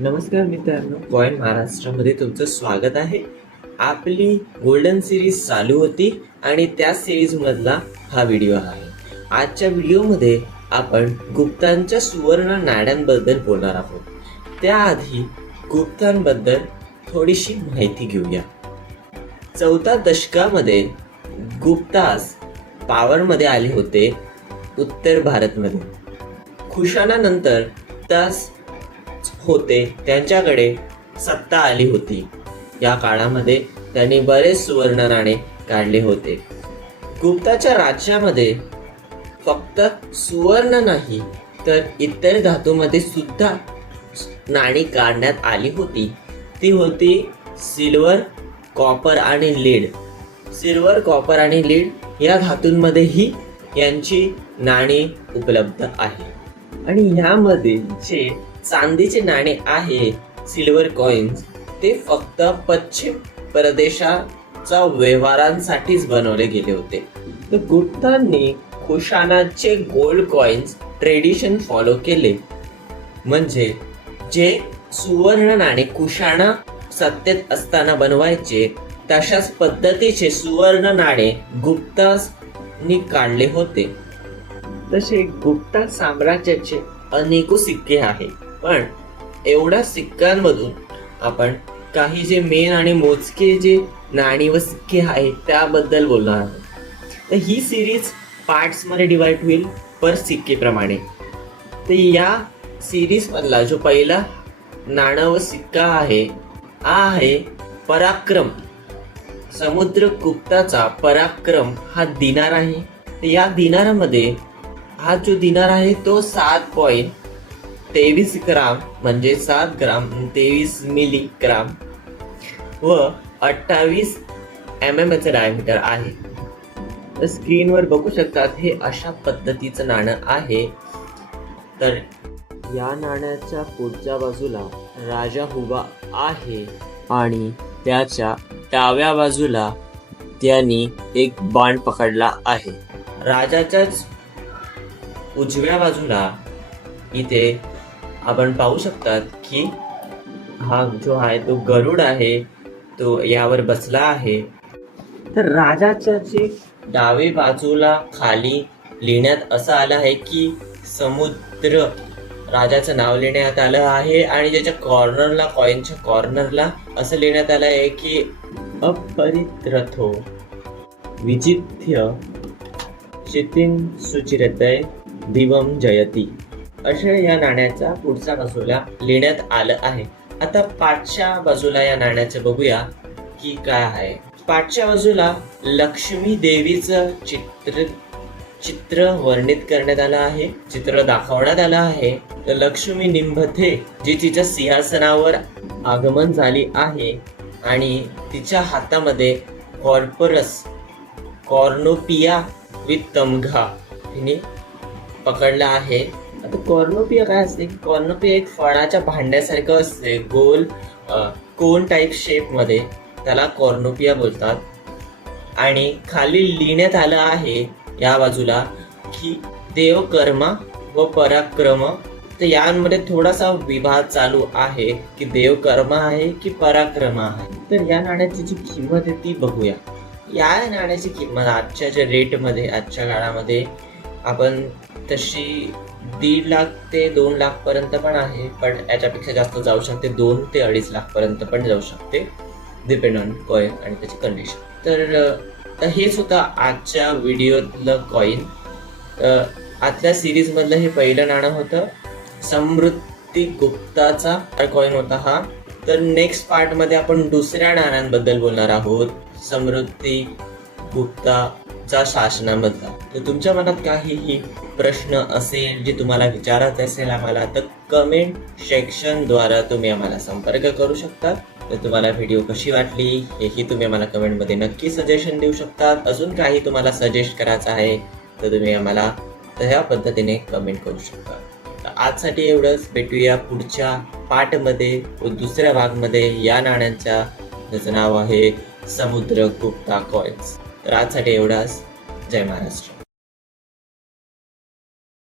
नमस्कार मित्रांनो कॉइन महाराष्ट्रामध्ये तुमचं स्वागत आहे. आपली गोल्डन सिरीज चालू होती आणि त्या सिरीजमधला हा व्हिडिओ आहे. आजच्या व्हिडिओमध्ये आपण गुप्तांच्या सुवर्ण नाड्यांबद्दल बोलणार आहोत. त्याआधी गुप्तांबद्दल थोडीशी माहिती घेऊया. चौथ्या दशकामध्ये गुप्तास पॉवरमध्ये आले होते उत्तर भारतमध्ये. खुशानानंतर तास होते त्यांच्याकडे सत्ता आली होती. या काळामध्ये त्यांनी बरेच सुवर्ण नाणे काढले होते. गुप्ताच्या राज्यामध्ये फक्त सुवर्ण नाही तर इतर धातूमध्ये सुद्धा नाणी काढण्यात आली होती. ती होती सिल्वर कॉपर आणि लीड. सिल्वर कॉपर आणि लीड या धातूंमध्येही यांची नाणी उपलब्ध आहे. आणि ह्यामध्ये जे चांदीचे नाणे आहे सिल्वर कॉइन्स ते फक्त पश्चिम प्रदेशाच्या व्यवहारांसाठीच बनवले गेले होते. तर गुप्तांनी खुशानाचे गोल्ड कॉइन्स ट्रेडिशन फॉलो केले. म्हणजे जे सुवर्ण नाणे कुशाणा सत्तेत असताना बनवायचे तशाच पद्धतीचे सुवर्ण नाणे गुप्तानी काढले होते. तसे गुप्ता साम्राज्याचे अनेको सिक्के आहेत. पण एवढ्या सिक्क्यांमधून आपण काही जे मेन आणि मोजके जे नाणी व सिक्के आहेत त्याबद्दल बोलणार आहोत. तर ही सिरीज पार्ट्समध्ये डिवाइड होईल पर सिक्केप्रमाणे. तर या सिरीजमधला जो पहिला नाणं व सिक्का आहे हा आहे पराक्रम. समुद्रगुप्ताचा पराक्रम हा दिनार आहे. या दिनारामध्ये हा जो दिनार आहे तो सात पॉईंट तेवीस ग्राम म्हणजे सात ग्राम तेवीस मिली ग्राम व अठ्ठावीस एम एम एचं डायमीटर आहे. तर स्क्रीनवर बघू शकतात हे अशा पद्धतीचं नाणं आहे. तर या नाण्याच्या पुढच्या बाजूला राजा हुबा आहे आणि त्याच्या डाव्या बाजूला त्यांनी एक बाण पकडला आहे. राजाच्याच उजव्या बाजूला इथे आपण पाहू शकतात की हा जो आहे तो गरुड आहे तो यावर बसला आहे. तर राजाच्या जे डावे बाजूला खाली लिहिण्यात असं आलं आहे की समुद्र राजाचं नाव लिहिण्यात आलं आहे आणि ज्याच्या कॉर्नरला कॉइनच्या कॉर्नरला असं लिहिण्यात आलं आहे की अपरित्रथो विचित्य शितीन सुचिरतय दिवम जयती. अशा या नाण्याचा पुढच्या बाजूला लिहिण्यात आलं आहे. आता पाठच्या बाजूला या नाण्याचं बघूया की काय आहे. पाठच्या बाजूला लक्ष्मी देवीचं चित्र चित्र वर्णित करण्यात आलं आहे चित्र दाखवण्यात आलं आहे. तर लक्ष्मी निंभथे जी तिच्या सिंहासनावर आगमन झाली आहे आणि तिच्या हातामध्ये कॉर्पोरस कॉर्नोपिया विथ तमघा हिने पकडला आहे. आता कॉर्नोपिया काय असते? कॉर्नोपिया एक फळाच्या भांड्यासारखं असते. गोल कोन टाईप शेपमध्ये त्याला कॉर्नोपिया बोलतात. आणि खाली लिहिण्यात आलं आहे या बाजूला की देवकर्मा व पराक्रम. तर यांमध्ये थोडासा विवाद चालू आहे की देवकर्म आहे की पराक्रम आहे. तर या नाण्याची जी किंमत आहे ती बघूया. या नाण्याची किंमत आजच्या ज्या रेटमध्ये आजच्या काळामध्ये आपण तशी दीड लाख ते दोन लाख पर्यंत पण आहे पण याच्यापेक्षा जास्त जाऊ शकते. दोन ते अडीच लाख पर्यंत पण जाऊ शकते डिपेंड ऑन कॉईन आणि त्याची कंडिशन तर हे सुद्धा आजच्या व्हिडिओतलं कॉईन आतल्या सिरीजमधलं हे पहिलं नाणं होतं समृद्धी गुप्ताचा कॉईन होता हा. तर नेक्स्ट पार्टमध्ये आपण दुसऱ्या नाण्यांबद्दल बोलणार आहोत. समृद्धी गुप्ता चा शासनामधला. तर तुमच्या मनात काहीही प्रश्न असेल जे तुम्हाला विचारायचे असेल आम्हाला तर कमेंट सेक्शनद्वारा तुम्ही आम्हाला संपर्क करू शकता. तर तुम्हाला व्हिडिओ कशी वाटली हेही तुम्ही आम्हाला कमेंटमध्ये नक्की सजेशन देऊ शकतात अजून काही तुम्हाला सजेस्ट करायचं आहे तर तुम्ही आम्हाला ह्या पद्धतीने कमेंट करू शकता. तर आजसाठी एवढंच. भेटूया पुढच्या पार्टमध्ये व दुसऱ्या भागमध्ये. या नाण्यांच्या ज्याचं नाव आहे समुद्र गुप्ता कॉइन्स राजसाठी एवढाच. जय महाराष्ट्र.